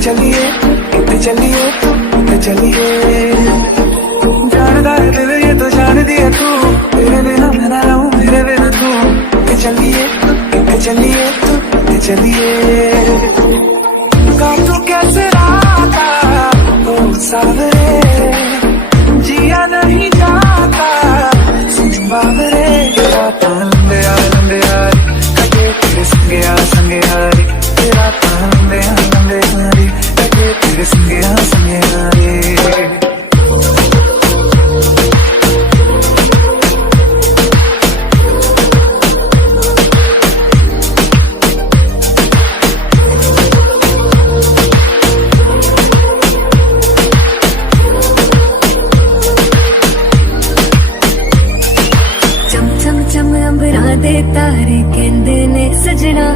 चलिए जानदा है दिल ये तो जान दिया तू, तेरे बिना मैं ना रहूं मेरे बिना तू। चलिए काटू कैसे राता ओ सावरे, जिया नहीं जाता बाबरे। रात लंबे यारी कटे तेरे संगे यारी, रात लंबे यारी कटे तेरे संगे यारी। चम चम चम अंबरां दे तारे कहंदे ने सजना,